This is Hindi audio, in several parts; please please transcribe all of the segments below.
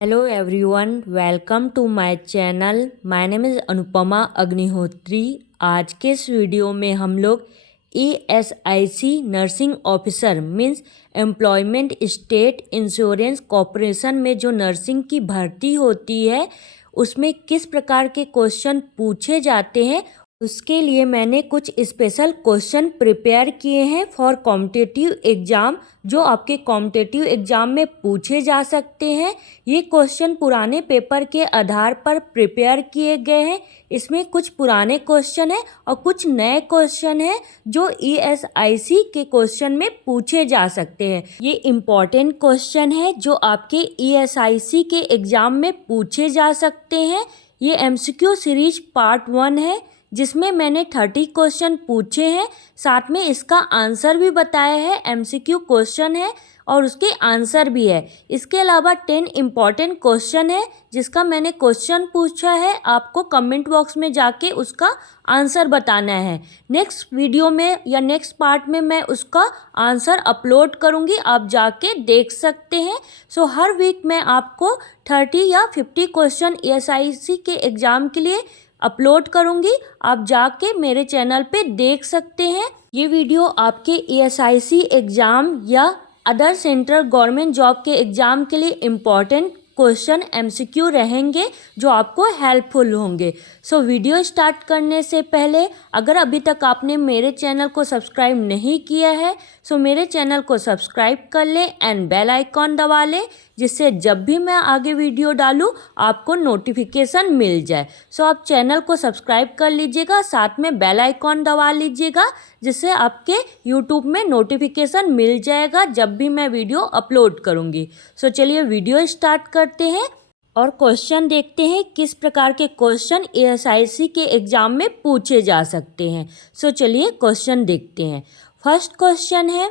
Hello everyone, welcome to my channel. My name is Anupama Agnihotri. आज के इस वीडियो में हम लोग ESIC nursing officer means employment state insurance corporation में जो नर्सिंग की भर्ती होती है उसमें किस प्रकार के क्वेश्चन पूछे जाते हैं उसके लिए मैंने कुछ स्पेशल क्वेश्चन प्रिपेयर किए हैं फॉर कॉम्पिटिटिव एग्ज़ाम, जो आपके कॉम्पिटिटिव एग्ज़ाम में पूछे जा सकते हैं। ये क्वेश्चन पुराने पेपर के आधार पर प्रिपेयर किए गए हैं। इसमें कुछ पुराने क्वेश्चन हैं और कुछ नए क्वेश्चन हैं जो ESIC के क्वेश्चन में पूछे जा सकते हैं। ये इम्पॉर्टेंट क्वेश्चन है जो आपके ESIC के एग्ज़ाम में पूछे जा सकते हैं। ये MCQ सीरीज पार्ट 1 है जिसमें मैंने 30 क्वेश्चन पूछे हैं, साथ में इसका आंसर भी बताया है। MCQ क्वेश्चन है और उसके आंसर भी है। इसके अलावा 10 इम्पॉर्टेंट क्वेश्चन है जिसका मैंने क्वेश्चन पूछा है, आपको कमेंट बॉक्स में जाके उसका आंसर बताना है। नेक्स्ट वीडियो में या नेक्स्ट पार्ट में मैं उसका आंसर अपलोड करूँगी, आप जाके देख सकते हैं। सो हर वीक मैं आपको 30 या 50 क्वेश्चन ESIC के एग्ज़ाम के लिए अपलोड करूंगी, आप जाके मेरे चैनल पे देख सकते हैं। ये वीडियो आपके ESIC एग्ज़ाम या अदर सेंट्रल गवर्नमेंट जॉब के एग्ज़ाम के लिए इम्पॉर्टेंट क्वेश्चन MCQ रहेंगे जो आपको हेल्पफुल होंगे। सो वीडियो स्टार्ट करने से पहले अगर अभी तक आपने मेरे चैनल को सब्सक्राइब नहीं किया है सो मेरे चैनल को सब्सक्राइब कर लें एंड बेल आइकॉन दबा लें, जिससे जब भी मैं आगे वीडियो डालूँ आपको नोटिफिकेशन मिल जाए। सो आप चैनल को सब्सक्राइब कर लीजिएगा, साथ में बेल आइकॉन दबा लीजिएगा, जिससे आपके यूट्यूब में नोटिफिकेशन मिल जाएगा जब भी मैं वीडियो अपलोड करूँगी। सो चलिए वीडियो स्टार्ट करते हैं और क्वेश्चन देखते हैं किस प्रकार के क्वेश्चन ESIC के एग्ज़ाम में पूछे जा सकते हैं। सो चलिए क्वेश्चन देखते हैं। फर्स्ट क्वेश्चन है,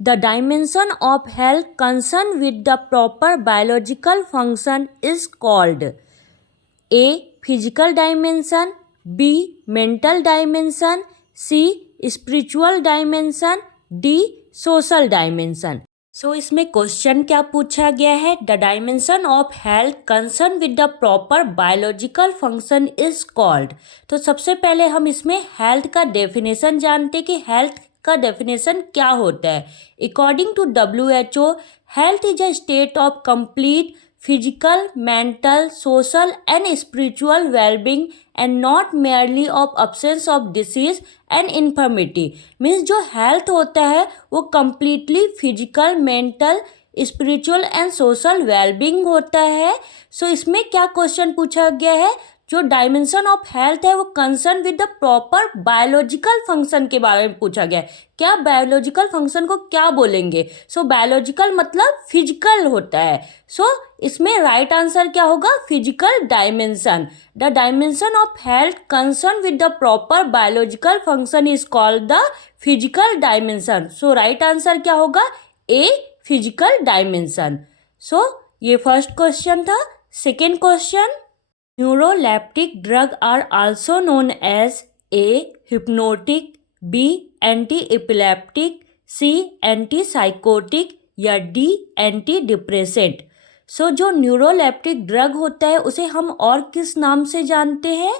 the dimension of health concern with the proper biological function is called A physical dimension, B mental dimension, C spiritual dimension, D social dimension. So इसमें क्वेश्चन क्या पूछा गया है, the dimension of health concern with the proper biological function is called. तो सबसे पहले हम इसमें हेल्थ का डेफिनेशन जानते कि हेल्थ का डेफिनेशन क्या होता है। According to WHO, health is a state of complete physical, mental, social and spiritual well-being and not merely of absence of disease and infirmity। Means जो हेल्थ होता है वो completely physical, mental, spiritual and social well-being होता है। सो इसमें क्या क्वेश्चन पूछा गया है, जो डायमेंशन ऑफ हेल्थ है वो concern with the proper biological function के बारे में पूछा गया है। क्या बायोलॉजिकल फंक्शन को क्या बोलेंगे? सो बायोलॉजिकल मतलब फिजिकल होता है। सो इसमें राइट आंसर क्या होगा, physical dimension. The dimension of health concern with the proper biological function is called the physical dimension. So right answer क्या होगा, A फिजिकल डायमेंशन। सो ये फर्स्ट क्वेश्चन था। Second question, neuroleptic drug are also known as A hypnotic, B anti epileptic, C anti psychotic या D एंटी डिप्रेसेंट। सो जो न्यूरोलेप्टिक ड्रग होता है उसे हम और किस नाम से जानते हैं?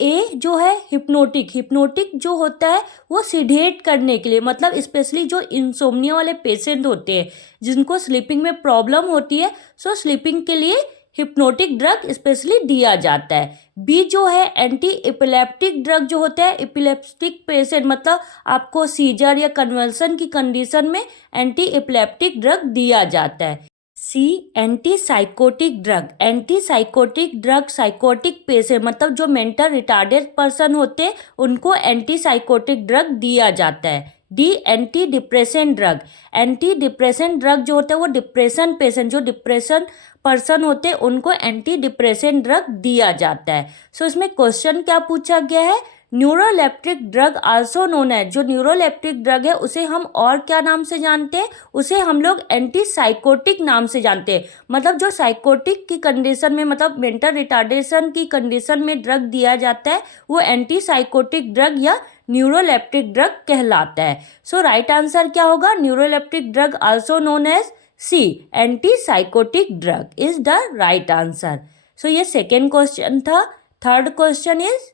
A जो है हिप्नोटिक, हिप्नोटिक जो होता है वो सिडेट करने के लिए, मतलब स्पेशली जो इंसोम्निया वाले पेशेंट होते हैं जिनको स्लीपिंग में प्रॉब्लम होती है, सो स्लीपिंग के लिए हिप्नोटिक ड्रग स्पेशली दिया जाता है। बी जो है एंटी एपिलेप्टिक ड्रग जो होता है, एपिलेप्टिक पेशेंट मतलब आपको सीजर या कन्वल्सन की कंडीशन में एंटी एपिलेप्टिक ड्रग दिया जाता है। C anti psychotic drug, anti psychotic drug psychotic patient मतलब जो मेंटल रिटार्डेड पर्सन होते हैं उनको एंटी साइकोटिक ड्रग दिया जाता है। D anti depression drug, anti depression drug जो होता है वो डिप्रेशन पेशेंट जो डिप्रेशन पर्सन होते हैं उनको एंटी डिप्रेशन ड्रग दिया जाता है। सो इसमें क्वेश्चन क्या पूछा गया है, न्यूरोलेप्टिक ड्रग आल्सो नोन है, जो न्यूरोलेप्टिक ड्रग है उसे हम और क्या नाम से जानते हैं, उसे हम लोग एंटी साइकोटिक नाम से जानते हैं। मतलब जो साइकोटिक की कंडीशन में मतलब मेंटल रिटार्डेशन की कंडीशन में ड्रग दिया जाता है वो एंटी साइकोटिक ड्रग या न्यूरोलेप्टिक ड्रग कहलाता है। सो राइट आंसर क्या होगा, neuroleptic drug also known as C antipsychotic drug is the right answer. So ये सेकेंड क्वेश्चन था। Third question is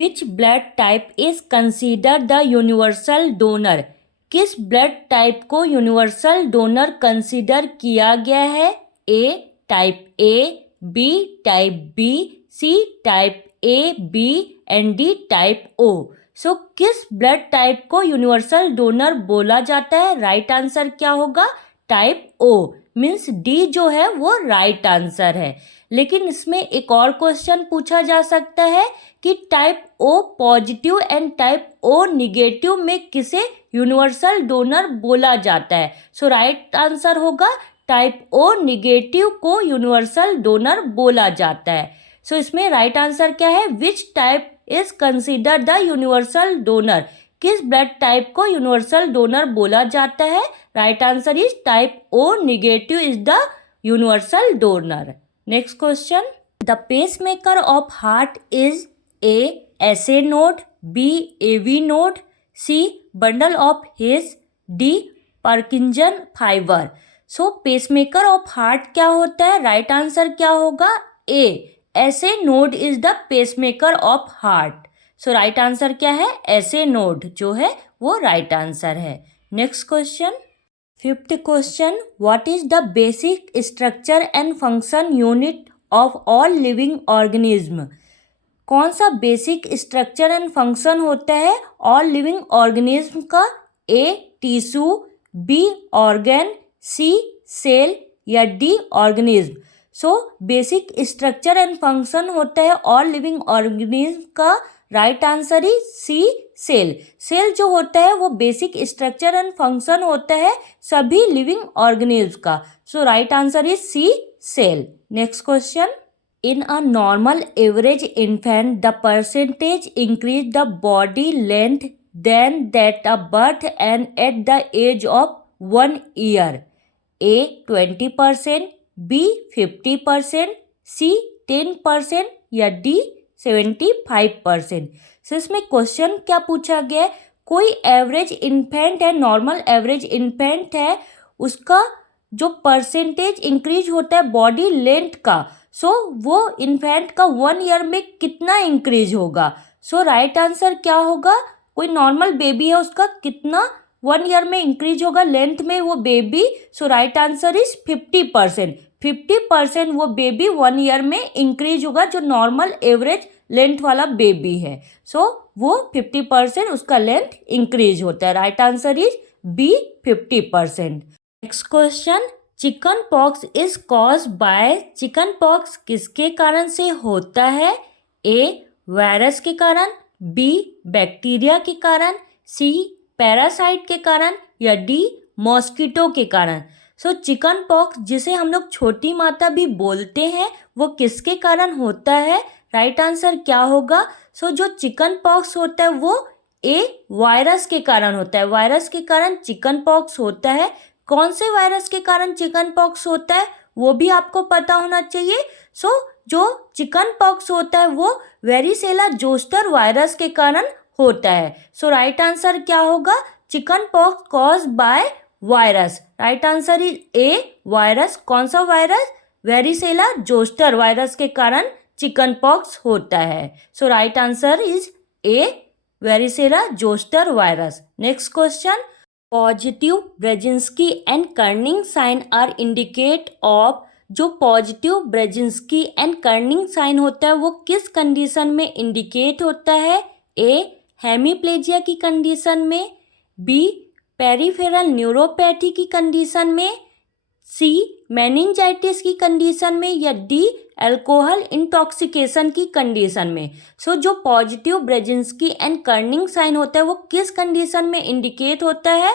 which blood type is consider the universal donor. किस ब्लड टाइप को यूनिवर्सल डोनर कंसीडर किया गया है? A type A, B type B, C type A B and D type O. So किस ब्लड टाइप को यूनिवर्सल डोनर बोला जाता है? राइट आंसर क्या होगा? टाइप ओ, मीन्स डी जो है वो राइट आंसर है। लेकिन इसमें एक और क्वेश्चन पूछा जा सकता है कि type O positive and type O negative में किसे यूनिवर्सल डोनर बोला जाता है? सो राइट आंसर होगा टाइप ओ निगेटिव को यूनिवर्सल डोनर बोला जाता है। सो इसमें राइट आंसर क्या है? Which type is consider the universal donor. किस ब्लड टाइप को यूनिवर्सल डोनर बोला जाता है? Right answer is type O negative is the universal donor. Next question, the pacemaker of heart is a SA node, B AV node, C bundle of His, D Parkinson fibre. So pacemaker of heart क्या होता है? राइट आंसर क्या होगा? A SA node is the pacemaker of heart. So right answer क्या है? एसए नोड जो है वो राइट आंसर है। Next question, fifth question, what is the basic structure and function unit of all living organism. कौन सा बेसिक स्ट्रक्चर एंड फंक्शन होता है ऑल लिविंग ऑर्गेनिज्म का? A tissue, B organ, C cell या D organism. So basic structure and function होता है ऑल लिविंग ऑर्गेनिज्म का right answer is C cell. Cell जो होता है वो बेसिक स्ट्रक्चर एंड फंक्शन होता है सभी लिविंग ऑर्गेनिज्म का। So right answer is C cell. Next question, in a normal average infant the percentage increase the body length than that of birth and at the age of 1 year. A 20%, B 50%, C 10% या D 75%। सो इसमें क्वेश्चन क्या पूछा गया है? कोई एवरेज इन्फेंट है, नॉर्मल एवरेज इन्फेंट है, उसका जो परसेंटेज इंक्रीज होता है बॉडी लेंथ का, सो वो इन्फेंट का 1 ईयर में कितना इंक्रीज होगा? सो राइट आंसर क्या होगा? कोई नॉर्मल बेबी है उसका कितना 1 ईयर में इंक्रीज होगा लेंथ में वो baby? So right answer is 50%। 50% वो बेबी 1 ईयर में इंक्रीज होगा जो नॉर्मल एवरेज लेंथ वाला बेबी है। सो वो 50% उसका लेंथ इंक्रीज होता है। Right answer is B 50%। Next question, chicken pox is cause by. Chicken pox किसके कारण से होता है? ए वायरस के कारण, बी बैक्टीरिया के कारण, सी पैरासाइट के कारण या डी मॉस्किटो के कारण। सो चिकन पॉक्स जिसे हम लोग छोटी माता भी बोलते हैं वो किसके कारण होता है? राइट आंसर क्या होगा? सो जो चिकन पॉक्स होता है वो ए वायरस के कारण होता है। वायरस के कारण चिकन पॉक्स होता है। कौन से वायरस के कारण चिकन पॉक्स होता है वो भी आपको पता होना चाहिए। सो जो चिकन पॉक्स होता है वो वेरिसेला जोस्टर वायरस के कारण होता है। सो राइट आंसर क्या होगा? Chicken pox cause by virus. Right answer is A virus. कौन सा वायरस? वेरिसेला जोस्टर वायरस के कारण चिकन पॉक्स होता है। So right answer is A varicella zoster virus. Next question, positive Brudzinski and Kernig sign are indicate of. जो positive Brudzinski and Kernig sign होता है वो किस कंडीशन में इंडिकेट होता है? ए हेमीप्लेजिया की कंडीशन में, बी पेरिफेरल न्यूरोपैथी की कंडीशन में, सी मेनिंजाइटिस की कंडीशन में या डी अल्कोहल इंटॉक्सिकेशन की कंडीशन में। सो जो positive Brudzinski and Kernig sign होता है वो किस कंडीशन में इंडिकेट होता है?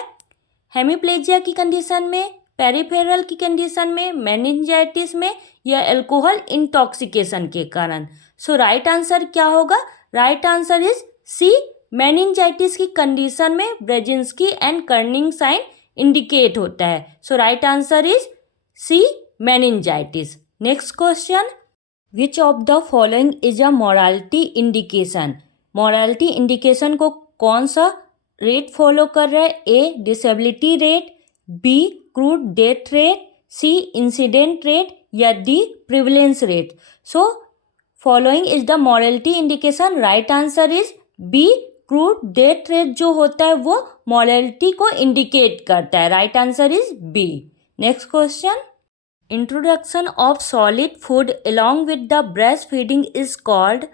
हेमीप्लेजिया की कंडीशन में, पेरिफेरल की कंडीशन में, मेनिंजाइटिस में या अल्कोहल इंटॉक्सिकेशन के कारण। सो राइट आंसर क्या होगा? Right answer is C meningitis की कंडीशन में Brudzinski and Kernig sign indicate होता है। So right answer is C meningitis. Next question, which of the following is a morality indication. Morality indication को कौन सा रेट फॉलो कर रहा है? A disability rate, B crude death rate, C incident rate या D prevalence rate. So following is the mortality indication. Right answer is B, crude death rate जो होता है वो मॉर्टेलिटी को इंडिकेट करता है। Right answer is B. Next question, introduction of solid food along with the breast feeding is called.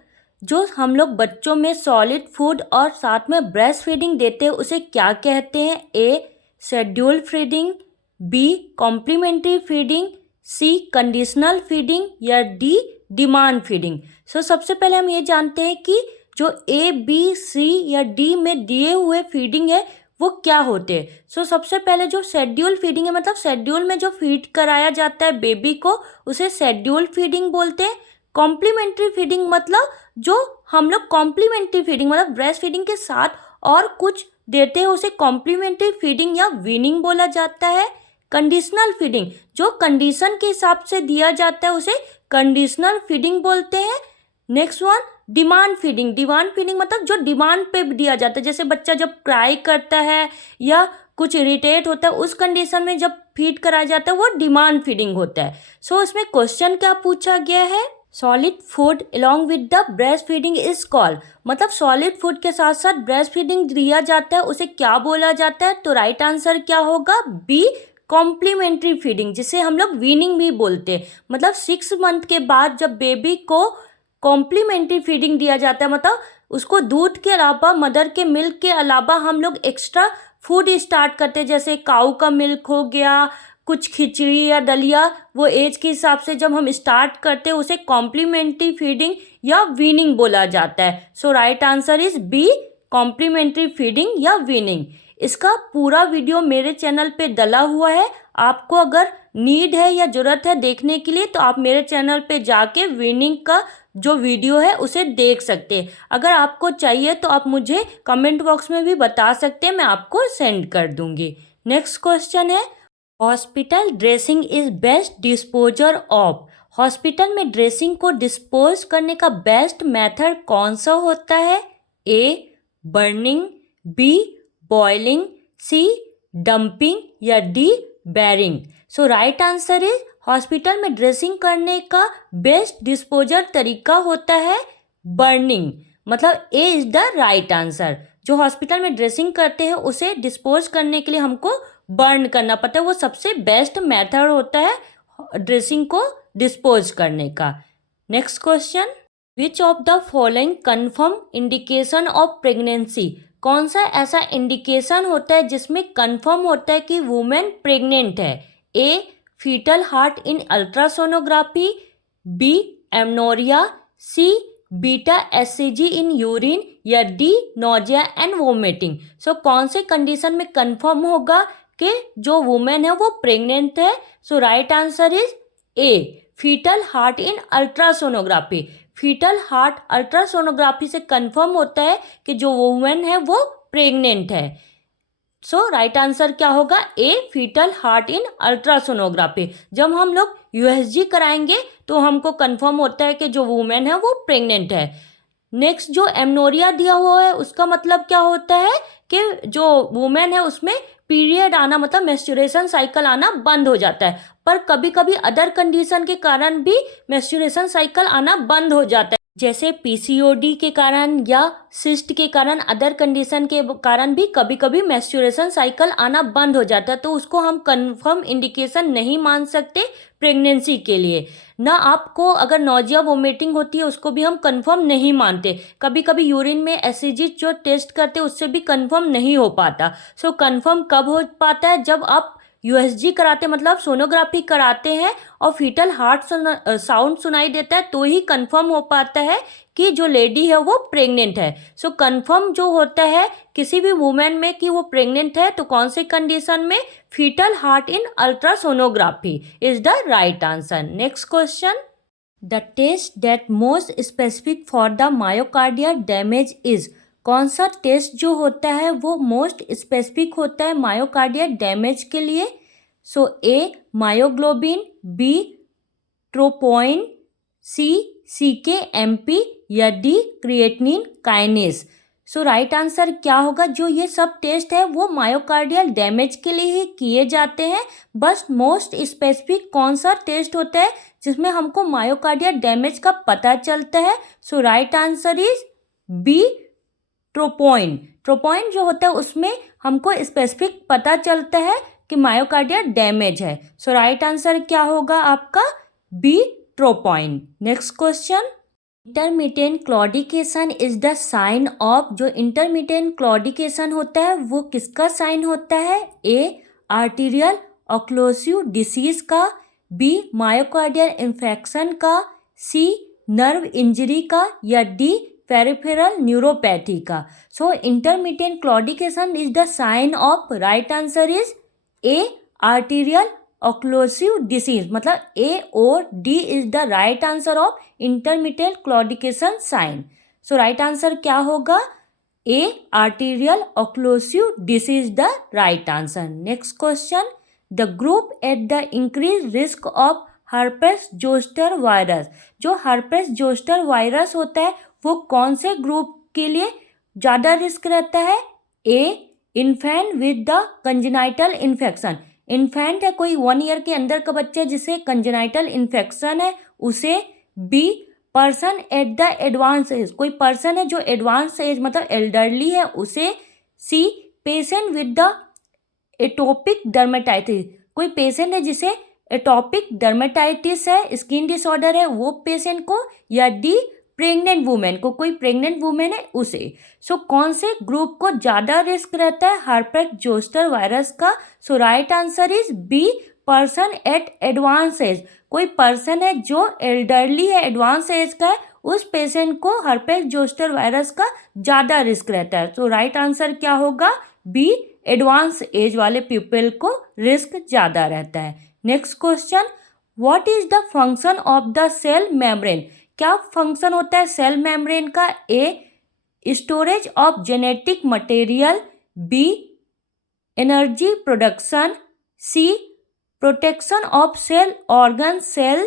जो हम लोग बच्चों में सॉलिड फूड और साथ में ब्रेस्ट फीडिंग देते हैं उसे क्या कहते हैं? A schedule feeding, B complementary feeding, C conditional feeding या डी डिमांड फीडिंग। सो सबसे पहले हम ये जानते हैं कि जो ए बी सी या डी में दिए हुए फीडिंग है वो क्या होते हैं। सो सबसे पहले जो शेड्यूल फीडिंग है, मतलब शेड्यूल में जो फीड कराया जाता है बेबी को उसे शेड्यूल फीडिंग बोलते हैं। कॉम्प्लीमेंट्री फीडिंग मतलब जो हम लोग कॉम्प्लीमेंट्री फीडिंग मतलब ब्रेस्ट फीडिंग के साथ और कुछ देते हैं उसे कॉम्प्लीमेंट्री फीडिंग या वीनिंग बोला जाता है। कंडीशनल फीडिंग जो कंडीशन के हिसाब से दिया जाता है उसे कंडीशनल फीडिंग बोलते हैं। Next one demand feeding. Demand feeding मतलब जो डिमांड पे दिया जाता है, जैसे बच्चा जब क्राई करता है या कुछ इरिटेट होता है उस कंडीशन में जब फीड कराया जाता है वो डिमांड फीडिंग होता है। सो इसमें क्वेश्चन क्या पूछा गया है? Solid food along with the breast feeding is called, मतलब सॉलिड फूड के साथ साथ ब्रेस्ट फीडिंग दिया जाता है उसे क्या बोला जाता है? तो राइट आंसर क्या होगा? बी कॉम्प्लीमेंट्री फीडिंग, जिसे हम लोग वीनिंग भी बोलते हैं। मतलब 6 मंथ के बाद जब बेबी को कॉम्प्लीमेंट्री फीडिंग दिया जाता है, मतलब उसको दूध के अलावा मदर के मिल्क के अलावा हम लोग एक्स्ट्रा फूड स्टार्ट करते हैं, जैसे काऊ का मिल्क हो गया, कुछ खिचड़ी या दलिया, वो एज के हिसाब से जब हम स्टार्ट करते हैं उसे कॉम्प्लीमेंट्री फीडिंग या वीनिंग बोला जाता है। So right answer is B complementary feeding या वीनिंग। इसका पूरा वीडियो मेरे चैनल पे डला हुआ है, आपको अगर नीड है या ज़रूरत है देखने के लिए तो आप मेरे चैनल पे जाके वीनिंग का जो वीडियो है उसे देख सकते हैं। अगर आपको चाहिए तो आप मुझे कमेंट बॉक्स में भी बता सकते हैं, मैं आपको सेंड कर दूंगी। नेक्स्ट क्वेश्चन है, hospital dressing is best disposer of. Hospital में ड्रेसिंग को डिस्पोज करने का बेस्ट मेथड कौन सा होता है? A burning, B boiling, C dumping या D burying. So right answer is hospital में ड्रेसिंग करने का बेस्ट डिस्पोजल तरीका होता है बर्निंग, मतलब A is the right answer. जो हॉस्पिटल में ड्रेसिंग करते हैं उसे डिस्पोज करने के लिए हमको बर्न करना पड़ता है, वो सबसे बेस्ट मेथड होता है ड्रेसिंग को डिस्पोज करने का। Next question, which of the following confirm indication of pregnancy. कौन सा ऐसा इंडिकेशन होता है जिसमें कंफर्म होता है कि वुमेन प्रेग्नेंट है? A foetal heart in ultrasonography, B amenorrhoea, C beta SCG in urine या D nausea and vomiting. So कौन से कंडीशन में कंफर्म होगा कि जो वुमेन है वो प्रेग्नेंट है? So right answer is A foetal heart in ultrasonography. Foetal heart ultrasonography से कंफर्म होता है कि जो वुमेन है वो प्रेग्नेंट है। सो राइट आंसर क्या होगा? ए फीटल हार्ट इन अल्ट्रासोनोग्राफी। जब हम लोग यूएसजी कराएंगे तो हमको कंफर्म होता है कि जो वुमेन है वो प्रेग्नेंट है। नेक्स्ट जो एमनोरिया दिया हुआ है उसका मतलब क्या होता है कि जो वुमेन है उसमें पीरियड आना मतलब मेंस्ट्रुएशन साइकिल आना बंद हो जाता है, पर कभी कभी अदर कंडीशन के कारण भी मेंस्ट्रुएशन साइकिल आना बंद हो जाता है, जैसे पीसीओडी के कारण या सिस्ट के कारण, अदर कंडीशन के कारण भी कभी कभी मेंस्ट्रुएशन साइकिल आना बंद हो जाता है, तो उसको हम कंफर्म इंडिकेशन नहीं मान सकते प्रेगनेंसी के लिए। ना आपको अगर नोजिया वोमिटिंग होती है उसको भी हम कंफर्म नहीं मानते, कभी कभी यूरिन में एससीजी जो टेस्ट करते हैं उससे भी कंफर्म नहीं हो पाता। सो कंफर्म कब हो पाता है? जब आप यूएसजी कराते मतलब सोनोग्राफी कराते हैं और फीटल हार्ट साउंड सुनाई देता है तो ही कंफर्म हो पाता है कि जो लेडी है वो प्रेग्नेंट है। सो कंफर्म जो होता है किसी भी वुमेन में कि वो प्रेग्नेंट है तो कौन से कंडीशन में? Fetal heart in ultrasonography is the right answer. Next question, the test that most specific for the myocardial damage is. कौन सा टेस्ट जो होता है वो मोस्ट स्पेसिफिक होता है मायोकार्डियल डैमेज के लिए? सो ए मायोग्लोबिन, बी ट्रोपोइन, सी सीके एमपी या डी क्रिएटिनिन काइनेस। सो राइट आंसर क्या होगा, जो ये सब टेस्ट है वो मायोकार्डियल डैमेज के लिए ही किए जाते हैं। बस मोस्ट स्पेसिफिक कौन सा टेस्ट होता है जिसमें हमको मायोकार्डियल डैमेज का पता चलता है? So right answer is B, ट्रोपोइन। ट्रोपोइन जो होता है उसमें हमको स्पेसिफिक पता चलता है कि मायोकार्डियल डैमेज है। सो राइट आंसर क्या होगा आपका? B, troponin. Next question, intermittent claudication is the sign of. जो इंटरमिटेंट क्लॉडिकेशन होता है वो किसका साइन होता है? ए, आर्टीरियल ऑक्लूसिव डिसीज का, बी, मायोकार्डियल इन्फेक्शन का, सी, नर्व इंजरी का, या डी, पेरिफेरल न्यूरोपैथी का। So intermittent claudication is the sign of, right answer is A, arterial occlusive disease, मतलब ए और D is the right answer of intermittent claudication sign. So right answer क्या होगा? A, arterial occlusive disease the right answer. Next question, the group at the increase risk of herpes zoster virus. जो हर्पेस जोस्टर वायरस होता है वो कौन से ग्रुप के लिए ज़्यादा रिस्क रहता है? A, infant with the congenital infection. Infant है कोई 1 ईयर के अंदर का बच्चा जिसे कंजेनाइटल इन्फेक्शन है उसे। B, person at the advance age, कोई पर्सन है जो एडवांस एज मतलब एल्डरली है उसे। C, patient with the atopic dermatitis, कोई पेशेंट है जिसे एटोपिक डर्मेटाइटिस है, स्किन डिसऑर्डर है, वो पेशेंट को। या डी, प्रेग्नेंट वुमेन को, कोई प्रेग्नेंट वुमेन है उसे। सो कौन से ग्रुप को ज़्यादा रिस्क रहता है हर्पेस जोस्टर वायरस का? So right answer is B, person at advance age. कोई पर्सन है जो एल्डरली है, एडवांस एज का है, उस पेशेंट को हर्पेस जोस्टर वायरस का ज़्यादा रिस्क रहता है। सो राइट आंसर क्या होगा? बी, एडवांस एज वाले पीपल को रिस्क ज़्यादा रहता है। Next question, what is the function of the cell membrane. क्या फंक्शन होता है सेल मेम्ब्रेन का? A, storage of genetic material, B, energy production, C, protection of cell organelle,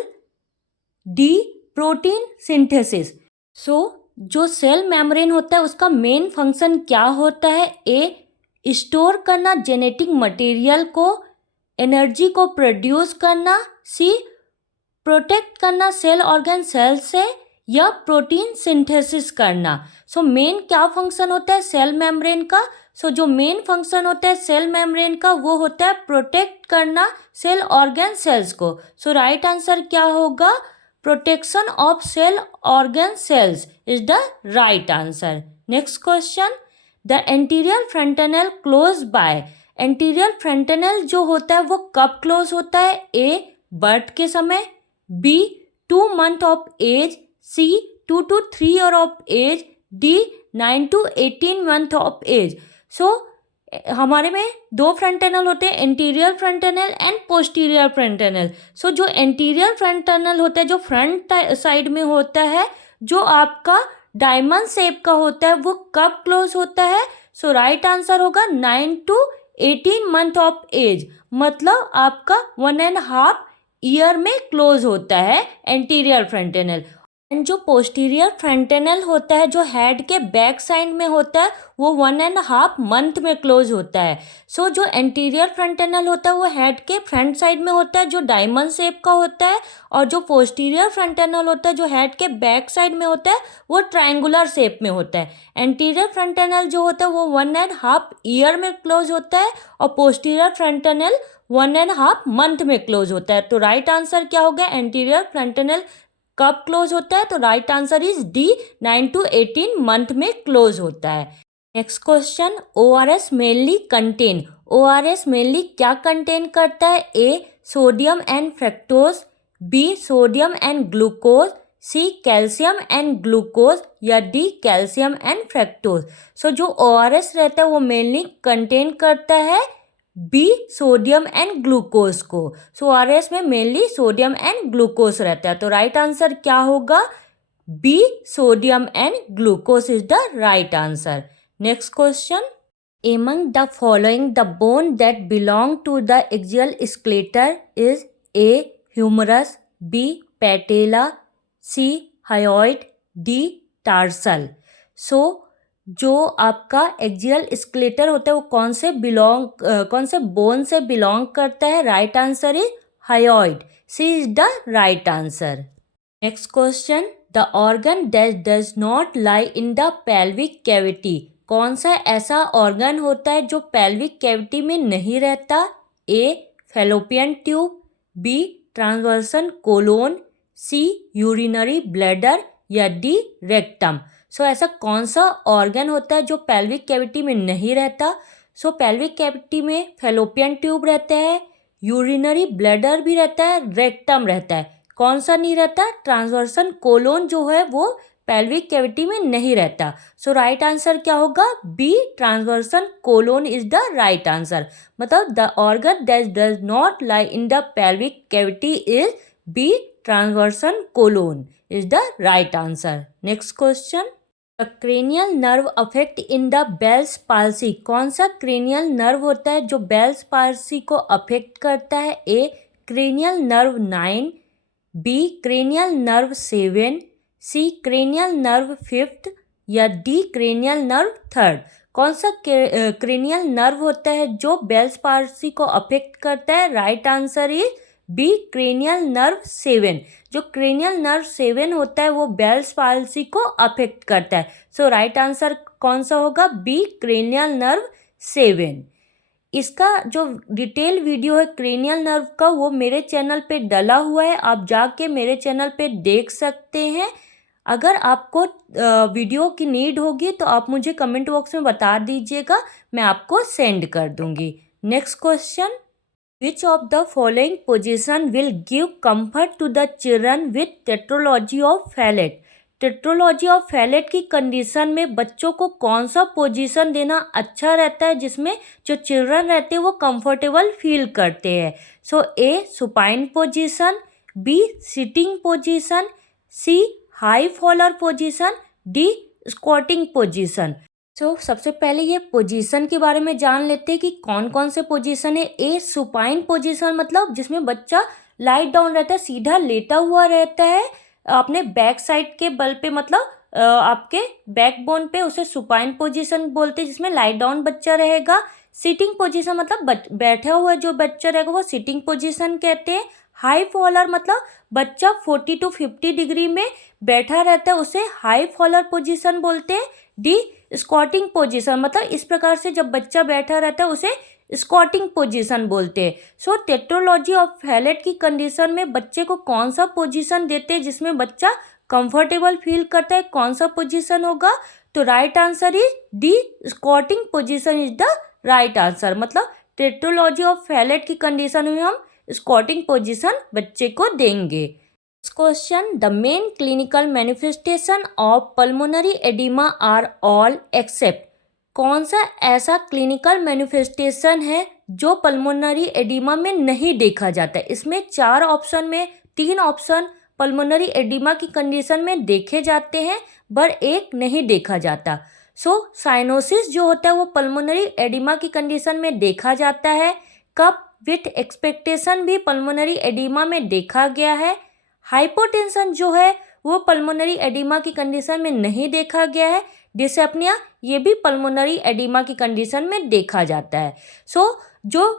D, protein synthesis. So जो सेल मेम्ब्रेन होता है उसका मेन फंक्शन क्या होता है? ए, स्टोर करना जेनेटिक मटेरियल को, एनर्जी को प्रोड्यूस करना, सी, प्रोटेक्ट करना सेल ऑर्गन सेल से, या प्रोटीन सिंथेसिस करना। सो मेन क्या फंक्शन होता है सेल मेम्ब्रेन का? सो जो मेन फंक्शन होता है सेल मेम्ब्रेन का वो होता है प्रोटेक्ट करना सेल ऑर्गन सेल्स को। सो राइट आंसर क्या होगा? Protection of cell organelles is the right answer. Next question, the anterior fontanelle close by. Anterior fontanelle जो होता है वो कब क्लोज होता है? ए, बर्थ के समय, B, 2 month of age, C, 2 to 3 year of age, D, 9 to 18 month of age. So हमारे में 2 फ्रंटेनल होते हैं, anterior fontanelle and posterior fontanelle. So जो एंटीरियर फ्रंटेनल होता है, जो फ्रंट साइड में होता है, जो आपका डायमंड शेप का होता है, वो कब क्लोज होता है? सो राइट आंसर होगा 9 to 18 month ऑफ एज, मतलब आपका 1.5 ईयर में क्लोज होता है एंटीरियर फ्रंटेनल। एंड जो पोस्टीरियर फ्रंटेनल होता है, जो हेड के बैक साइड में होता है, वो 1.5 month में क्लोज होता है। सो जो एंटीरियर फ्रंटेनल होता है वो हेड के फ्रंट साइड में होता है, जो डायमंड शेप का होता है, और जो पोस्टीरियर फ्रंटेनल होता है जो हेड के बैक साइड में होता है वो ट्रायंगुलर शेप में होता है। एंटीरियर फ्रंटेनल जो होता है वो 1.5 ईयर में क्लोज होता है, और पोस्टीरियर फ्रंटेनल 1.5 month में क्लोज होता है। तो राइट आंसर क्या होगा? एंटीरियर फ्रंटेनल कब क्लोज होता है? तो right answer is D, 9 to 18 month में क्लोज होता है। Next question, ORS mainly contain. ORS mainly क्या कंटेन करता है? A, sodium and fructose, B, sodium and glucose, C, calcium and glucose, या D, calcium and fructose. So जो ORS रहता है वो मेनली कंटेन करता है बी, सोडियम एंड ग्लूकोज को। सो ORS में मेनली सोडियम एंड ग्लूकोज रहता है। तो राइट आंसर क्या होगा? B, sodium and glucose is the right answer. Next question, among the following the bone that belong to the axial skeleton is A, humerus, B, patella, C, hyoid, D, tarsal. So जो आपका एक्सियल स्केलेटल होता है वो कौन से बोन से बिलोंग करता है? Right answer is hyoid. C is the right answer. Next question, the organ that does not lie in the pelvic cavity. कौन सा ऐसा ऑर्गन होता है जो पेल्विक कैविटी में नहीं रहता? ए fallopian tube, B transverse colon, सी यूरिनरी ब्लैडर या डी रेक्टम। सो ऐसा कौन सा ऑर्गन होता है जो पेल्विक कैविटी में नहीं रहता? सो पेल्विक कैविटी में फैलोपियन ट्यूब रहता है, यूरिनरी ब्लैडर भी रहता है, रेक्टम रहता है। कौन सा नहीं रहता? ट्रांसवर्सन कोलोन जो है वो पेल्विक कैविटी में नहीं रहता। सो राइट आंसर क्या होगा? B transverse colon is the right answer. मतलब the organ that does not lie in the pelvic cavity is B transverse colon is the right answer. Next question, the cranial nerve affect in the Bell's palsy. कौन सा क्रेनियल नर्व होता है जो बेल्स पाल्सी को अफेक्ट करता है? A cranial nerve 9, B cranial nerve 7, C cranial nerve 5 या डी क्रेनियल नर्व 3। कौन सा क्रेनियल नर्व होता है जो बेल्स पाल्सी को अफेक्ट करता है? Right answer is B cranial nerve 7। जो क्रेनियल नर्व 7 होता है वो बेल्स पाल्सी को अफेक्ट करता है। सो राइट आंसर कौन सा होगा? B cranial nerve 7। इसका जो डिटेल वीडियो है क्रेनियल नर्व का वो मेरे चैनल पे डला हुआ है, आप जाके मेरे चैनल पे देख सकते हैं। अगर आपको वीडियो की नीड होगी तो आप मुझे कमेंट बॉक्स में बता दीजिएगा, मैं आपको सेंड कर दूंगी। Next question, which of the following position will give comfort to the children with tetralogy of Fallot. Tetralogy of Fallot की कंडीशन में बच्चों को कौन सा पोजीशन देना अच्छा रहता है जिसमें जो चिल्ड्रन रहते हैं वो कंफर्टेबल फील करते हैं? So A supine position, B sitting position, C high Fowler position, D squatting position. So सबसे पहले ये पोजीशन के बारे में जान लेते हैं कि कौन कौन से पोजीशन है। ए सुपाइन पोजीशन मतलब जिसमें बच्चा लाइट डाउन रहता है, सीधा लेटा हुआ रहता है अपने बैक साइड के बल पे, मतलब आपके बैकबोन पे, उसे सुपाइन पोजीशन बोलते हैं जिसमें लाइट डाउन बच्चा रहेगा। सिटिंग पोजीशन मतलब बैठा हुआ जो बच्चा रहेगा वो सिटिंग पोजीशन कहते हैं। हाई फॉलर मतलब बच्चा 40 to 50 डिग्री में बैठा रहता है, उसे हाई फॉलर पोजीशन बोलते हैं। डी स्क्वाटिंग पोजीशन मतलब इस प्रकार से जब बच्चा बैठा रहता है उसे स्क्वाटिंग पोजीशन बोलते हैं। सो टेट्रोलॉजी ऑफ फैलेट की कंडीशन में बच्चे को कौन सा पोजीशन देते हैं जिसमें बच्चा कंफर्टेबल फील करता है? कौन सा पोजीशन होगा? तो right answer is D squatting position is the right answer. मतलब टेट्रोलॉजी ऑफ फैलेट की कंडीशन में हम स्क्वाटिंग पोजीशन बच्चे को देंगे। Question, the main clinical manifestation of pulmonary oedema are all except. कौन सा ऐसा क्लिनिकल मैनिफेस्टेशन है जो पल्मोनरी एडिमा में नहीं देखा जाता है? इसमें 4 ऑप्शन में 3 ऑप्शन पल्मोनरी एडिमा की कंडीशन में देखे जाते हैं पर एक नहीं देखा जाता। सो साइनोसिस जो होता है वो पल्मोनरी एडिमा की कंडीशन में देखा जाता है। कप विथ एक्सपेक्टेशन भी पल्मोनरी एडिमा में देखा गया है। हाइपोटेंशन जो है वो पल्मोनरी एडिमा की कंडीशन में नहीं देखा गया है। डिसेप्निया ये भी पल्मोनरी एडिमा की कंडीशन में देखा जाता है। सो जो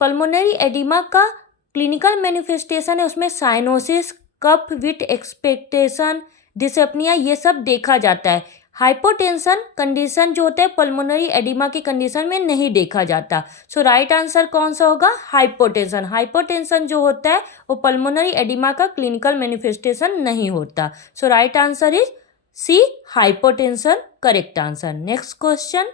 पल्मोनरी एडिमा का क्लिनिकल मैनिफेस्टेशन है उसमें साइनोसिस, कफ विथ एक्सपेक्टेशन, डिसेप्निया ये सब देखा जाता है। हाइपोटेंशन कंडीशन जो होता है पल्मोनरी एडिमा की कंडीशन में नहीं देखा जाता। सो राइट आंसर कौन सा होगा? हाइपोटेंशन। हाइपोटेंशन जो होता है वो पल्मोनरी एडिमा का क्लिनिकल मैनिफेस्टेशन नहीं होता। So right answer is C hypotension correct answer. Next question,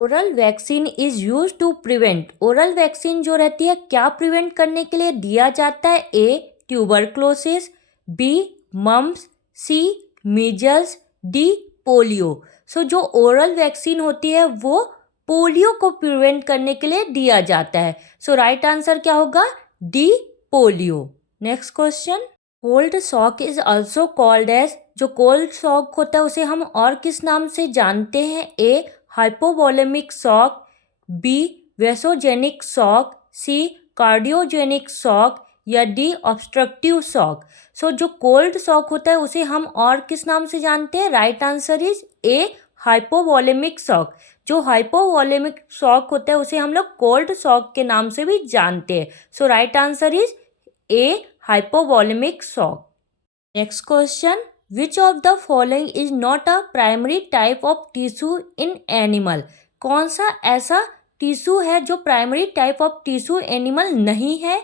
oral vaccine is use to prevent. Oral vaccine जो रहती है क्या प्रिवेंट करने के लिए दिया जाता है? ए ट्यूबरक्लोसिस, बी मम्प्स, सी मीजल्स, डी पोलियो। सो जो ओरल वैक्सीन होती है वो पोलियो को प्रिवेंट करने के लिए दिया जाता है। सो राइट आंसर क्या होगा? D polio. Next question, cold shock is also called as. जो कोल्ड शॉक होता है उसे हम और किस नाम से जानते हैं? ए हाइपोवोलेमिक शॉक, बी वेसोजेनिक शॉक, सी कार्डियोजेनिक शॉक या डी ऑब्स्ट्रक्टिव शॉक। सो जो कोल्ड शॉक होता है उसे हम और किस नाम से जानते हैं? Right answer is A hypovolaemic shock. जो हाइपोवॉलेमिक शॉक होता है उसे हम लोग कोल्ड शॉक के नाम से भी जानते हैं। So right answer is A, hypovolaemic shock. Next question, which of the following is not a primary type of tissue in animal. कौन सा ऐसा टिश्यू है जो primary type of tissue animal नहीं है।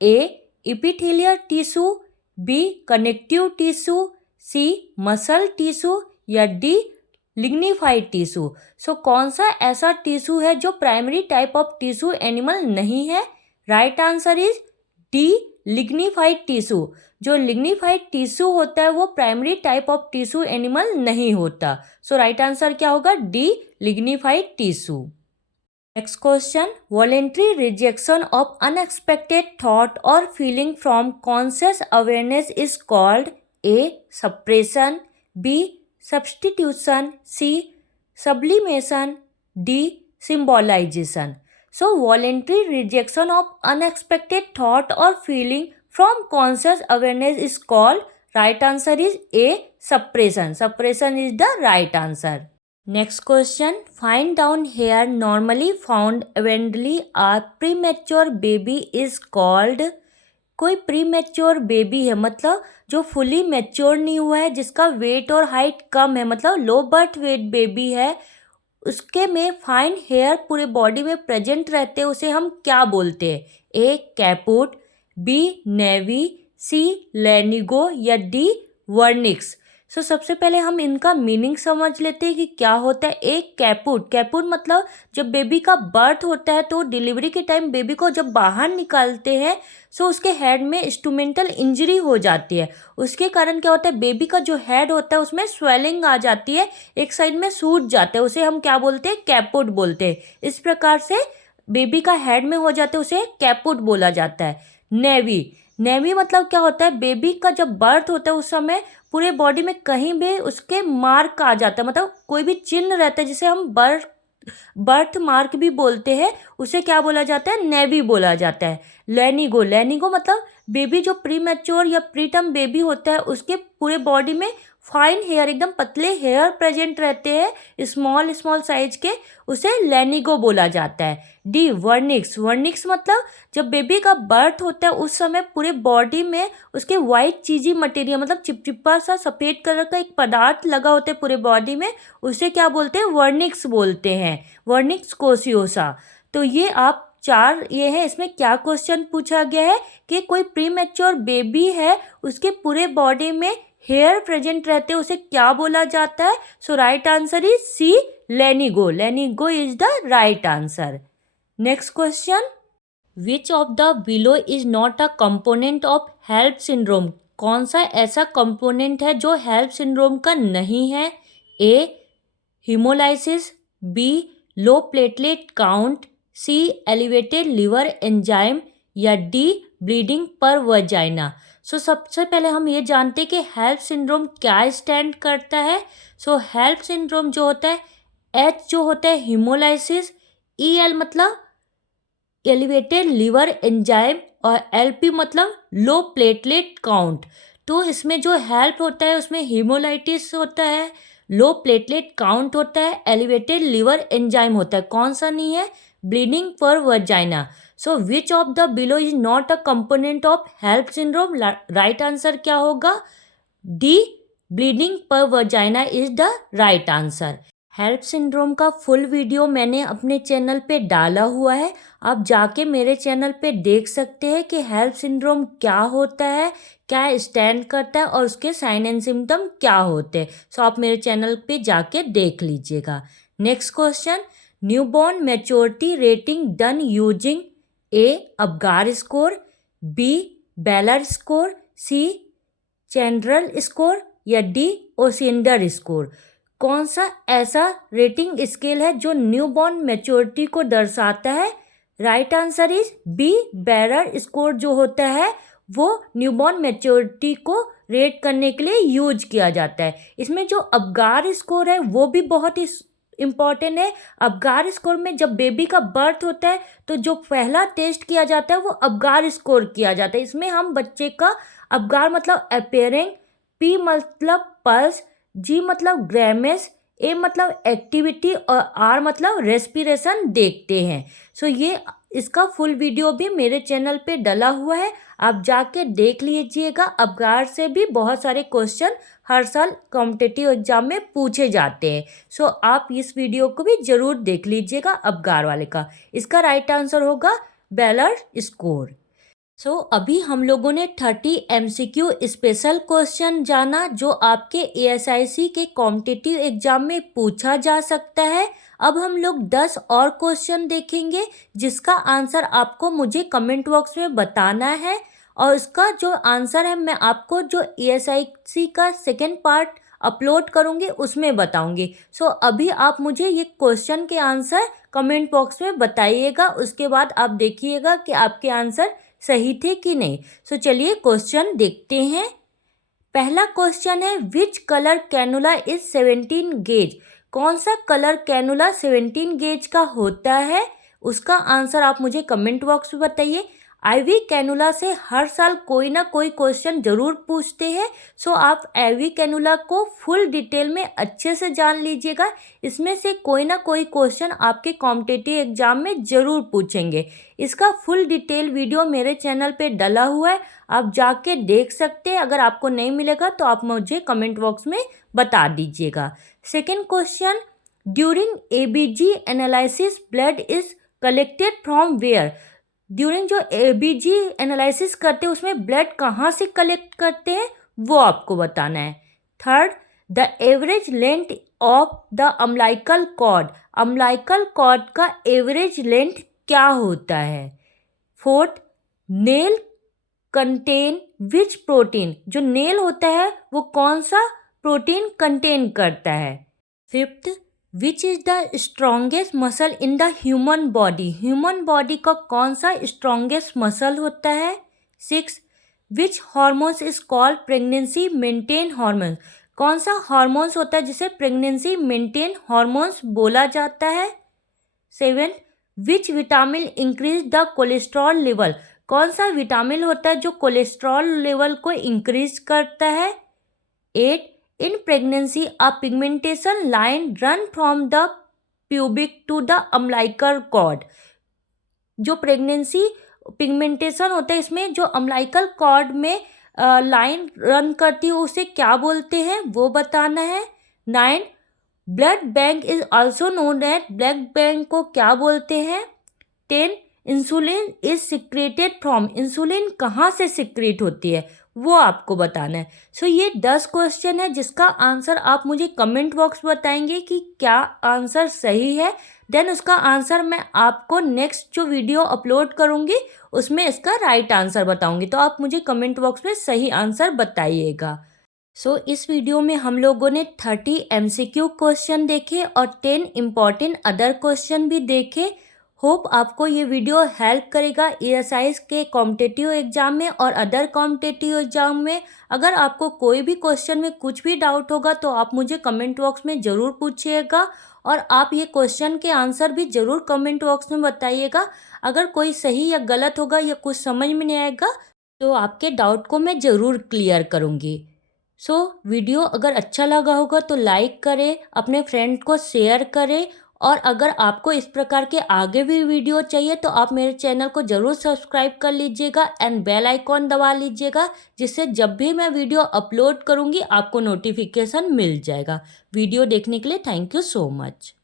A, epithelial tissue, B, connective tissue, C, muscle tissue, या डी, लिग्निफाइड टिश्यू। सो कौन सा ऐसा टिश्यू है जो primary type of tissue animal नहीं है। Right answer is D, lignified tissue. जो लिग्निफाइड टिश्यू होता है वो primary type of tissue animal नहीं होता। सो राइट आंसर क्या होगा, D, lignified tissue. Next question, voluntary rejection of unexpected thought और feeling from conscious awareness is called. A, suppression, B, substitution, C, sublimation, D, symbolisation. So voluntary rejection of unexpected thought और feeling from conscious awareness is called. Right answer is A, suppression. Suppression is the right answer. Next question, find down here normally found eventually a premature baby is called. कोई प्रीमेच्योर बेबी है मतलब जो फुली मैच्योर नहीं हुआ है, जिसका वेट और हाइट कम है, मतलब लो बर्थ वेट बेबी है, उसके में फाइन हेयर पूरे बॉडी में प्रेजेंट रहते हैं, उसे हम क्या बोलते हैं। ए, कैपुट, बी, नेवी, सी, लेनिगो, या डी, वर्निक्स। सो सबसे पहले हम इनका मीनिंग समझ लेते हैं कि क्या होता है। एक कैपुट, कैपुट मतलब जब बेबी का बर्थ होता है तो डिलीवरी के टाइम बेबी को जब बाहर निकालते हैं सो उसके हेड में इंस्ट्रूमेंटल इंजरी हो जाती है। उसके कारण क्या होता है, बेबी का जो हेड होता है उसमें स्वेलिंग आ जाती है, एक साइड में सूज जाता है, उसे हम क्या बोलते हैं, कैपुट बोलते हैं। इस प्रकार से बेबी का हेड में हो जाते है उसे कैपुट बोला जाता है। नेवी, नेवी मतलब क्या होता है, बेबी का जब बर्थ होता है उस समय पूरे बॉडी में कहीं भी उसके मार्क आ जाता है, मतलब कोई भी चिन्ह रहता है जिसे हम बर्थ मार्क भी बोलते हैं, उसे क्या बोला जाता है, नेवी बोला जाता है। लेनिगो, लेनिगो मतलब बेबी जो प्री मैच्योर या प्रीटर्म बेबी होता है उसके पूरे बॉडी में फाइन हेयर, एकदम पतले हेयर प्रेजेंट रहते हैं स्मॉल स्मॉल साइज के, उसे लेनिगो बोला जाता है। डी, वर्निक्स, वर्निक्स मतलब जब बेबी का बर्थ होता है उस समय पूरे बॉडी में उसके वाइट चीजी मटेरियल, मतलब चिपचिपा सा सफ़ेद कलर का एक पदार्थ लगा होता है पूरे बॉडी में, उसे क्या बोलते हैं, वर्निक्स बोलते हैं, वर्निक्स कोसियोसा। तो ये आप चार ये है, इसमें क्या क्वेश्चन पूछा गया है कि कोई प्री मैच्योर बेबी है उसके पूरे बॉडी में हेयर प्रेजेंट रहते हैं, उसे क्या बोला जाता है। So right answer is C, lanugo, lanugo is the right answer. Next question, which of the below is not a component of HELLP syndrome. कौन सा ऐसा कंपोनेंट है जो हेल्प सिंड्रोम का नहीं है। A, haemolysis, B, low platelet count, C, elevated liver enzyme, या D, bleeding per vagina. So सबसे पहले हम ये जानते हैं कि हेल्प सिंड्रोम क्या स्टैंड करता है। सो हेल्प सिंड्रोम जो होता है, एच जो होता है हीमोलाइसिस, ई एल मतलब एलिवेटेड लिवर एंजाइम, और एल पी मतलब लो प्लेटलेट काउंट। तो इसमें जो हेल्प होता है उसमें हीमोलाइटिस होता है, लो प्लेटलेट काउंट होता है, एलिवेटेड लिवर एंजाइम होता है। कौन सा नहीं है, bleeding per vagina. So which of the below is not a component of HELLP syndrome. Right answer क्या होगा, D, bleeding per vagina is the right answer. HELLP syndrome का फुल वीडियो मैंने अपने चैनल पे डाला हुआ है, आप जाके मेरे चैनल पे देख सकते हैं कि हेल्प सिंड्रोम क्या होता है, क्या स्टैंड करता है और उसके साइन एंड सिम्टम क्या होते हैं। सो आप मेरे चैनल पे जाके देख लीजिएगा। Next question, newborn maturity rating done using A, Apgar score, B, Ballard score, C, Chandrel score, या डी, ओसिंडर स्कोर। कौन सा ऐसा रेटिंग स्केल है जो न्यूबॉर्न मैच्योरिटी को दर्शाता है। Right answer is B, Ballard score जो होता है वो न्यूबॉर्न मैच्योरिटी को रेट करने के लिए यूज किया जाता है। इसमें जो अबगार स्कोर है वो भी बहुत ही इम्पॉर्टेंट है। अबगार स्कोर में जब बेबी का बर्थ होता है तो जो पहला टेस्ट किया जाता है वो अबगार स्कोर किया जाता है। इसमें हम बच्चे का अबगार मतलब अपेयरिंग, पी मतलब पल्स, जी मतलब ग्रैमेस, ए मतलब एक्टिविटी और आर मतलब रेस्पिरेशन देखते हैं। सो ये इसका फुल वीडियो भी मेरे चैनल पे डला हुआ है, आप जाके देख लीजिएगा। अबगार से भी बहुत सारे क्वेश्चन हर साल कॉम्पिटिटिव एग्जाम में पूछे जाते हैं। सो आप इस वीडियो को भी ज़रूर देख लीजिएगा अबगार वाले का। इसका राइट आंसर होगा बेलर स्कोर। अभी हम लोगों ने 30 MCQ स्पेशल क्वेश्चन जाना जो आपके ASIC के कॉम्पिटिटिव एग्जाम में पूछा जा सकता है। अब हम लोग 10 और क्वेश्चन देखेंगे जिसका आंसर आपको मुझे कमेंट बॉक्स में बताना है, और इसका जो आंसर है मैं आपको जो ASIC का सेकेंड पार्ट अपलोड करूँगी उसमें बताऊँगी। अभी आप मुझे ये क्वेश्चन के आंसर कमेंट बॉक्स में बताइएगा, उसके बाद आप देखिएगा कि आपके आंसर सही थे कि नहीं। चलिए क्वेश्चन देखते हैं। पहला क्वेश्चन है which colour cannula is 17 gauge. कौन सा कलर कैनुला 17 गेज का होता है, उसका आंसर आप मुझे कमेंट बॉक्स में बताइए। IV कैनुला से हर साल कोई ना कोई क्वेश्चन ज़रूर पूछते हैं। आप IV कैनुला को फुल डिटेल में अच्छे से जान लीजिएगा, इसमें से कोई ना कोई क्वेश्चन आपके कॉम्पिटिटिव एग्जाम में ज़रूर पूछेंगे। इसका फुल डिटेल वीडियो मेरे चैनल पे डला हुआ है, आप जाके देख सकते हैं। अगर आपको नहीं मिलेगा तो आप मुझे कमेंट बॉक्स में बता दीजिएगा। Second question, during ABG analysis blood is collected from where. During जो ABG एनालिसिस करते हैं उसमें ब्लड कहाँ से कलेक्ट करते हैं वो आपको बताना है। Third, the average length of the umbilical cord. Umbilical cord का एवरेज लेंथ क्या होता है। Fourth, nail contain which protein. जो नेल होता है वो कौन सा प्रोटीन कंटेन करता है। Fifth, which is the strongest muscle in the human body. Human body का कौन सा स्ट्रॉन्गेस्ट मसल होता है। Six, which hormones is called pregnancy maintain hormone. कौन सा हार्मोन्स होता है जिसे प्रेगनेंसी मेंटेन हार्मोन्स बोला जाता है। Seven, which vitamin increase the cholesterol level. कौन सा विटामिन होता है जो कोलेस्ट्रॉल लेवल को इंक्रीज करता है। Eight, in pregnancy a pigmentation line run from the pubic to the umbilical cord. जो प्रेगनेंसी पिगमेंटेशन होता है इसमें जो अम्बिलिकल कॉर्ड में लाइन रन करती है उसे क्या बोलते हैं वो बताना है। 9, blood bank is also known as. Blood bank को क्या बोलते हैं। 10, insulin is secreted from. Insulin कहाँ से सिक्रेट होती है वो आपको बताना है। ये 10 क्वेश्चन है जिसका आंसर आप मुझे कमेंट बॉक्स बताएंगे कि क्या आंसर सही है। देन उसका आंसर मैं आपको नेक्स्ट जो वीडियो अपलोड करूँगी उसमें इसका राइट आंसर बताऊँगी, तो आप मुझे कमेंट बॉक्स में सही आंसर बताइएगा। इस वीडियो में हम लोगों ने 30 MCQ क्वेश्चन देखे और 10 इम्पॉर्टेंट अदर क्वेश्चन भी देखे। होप आपको ये वीडियो हेल्प करेगा ASIC के कॉम्पिटिटिव एग्जाम में और अदर कॉम्पिटिटिव एग्जाम में। अगर आपको कोई भी क्वेश्चन में कुछ भी डाउट होगा तो आप मुझे कमेंट बॉक्स में ज़रूर पूछिएगा, और आप ये क्वेश्चन के आंसर भी ज़रूर कमेंट बॉक्स में बताइएगा। अगर कोई सही या गलत होगा या कुछ समझ में नहीं आएगा तो आपके डाउट को मैं ज़रूर क्लियर करूँगी। वीडियो अगर अच्छा लगा होगा तो लाइक करें, अपने फ्रेंड को शेयर करें, और अगर आपको इस प्रकार के आगे भी वीडियो चाहिए तो आप मेरे चैनल को ज़रूर सब्सक्राइब कर लीजिएगा एंड बेल आइकॉन दबा लीजिएगा, जिससे जब भी मैं वीडियो अपलोड करूँगी आपको नोटिफिकेशन मिल जाएगा। वीडियो देखने के लिए थैंक यू सो मच।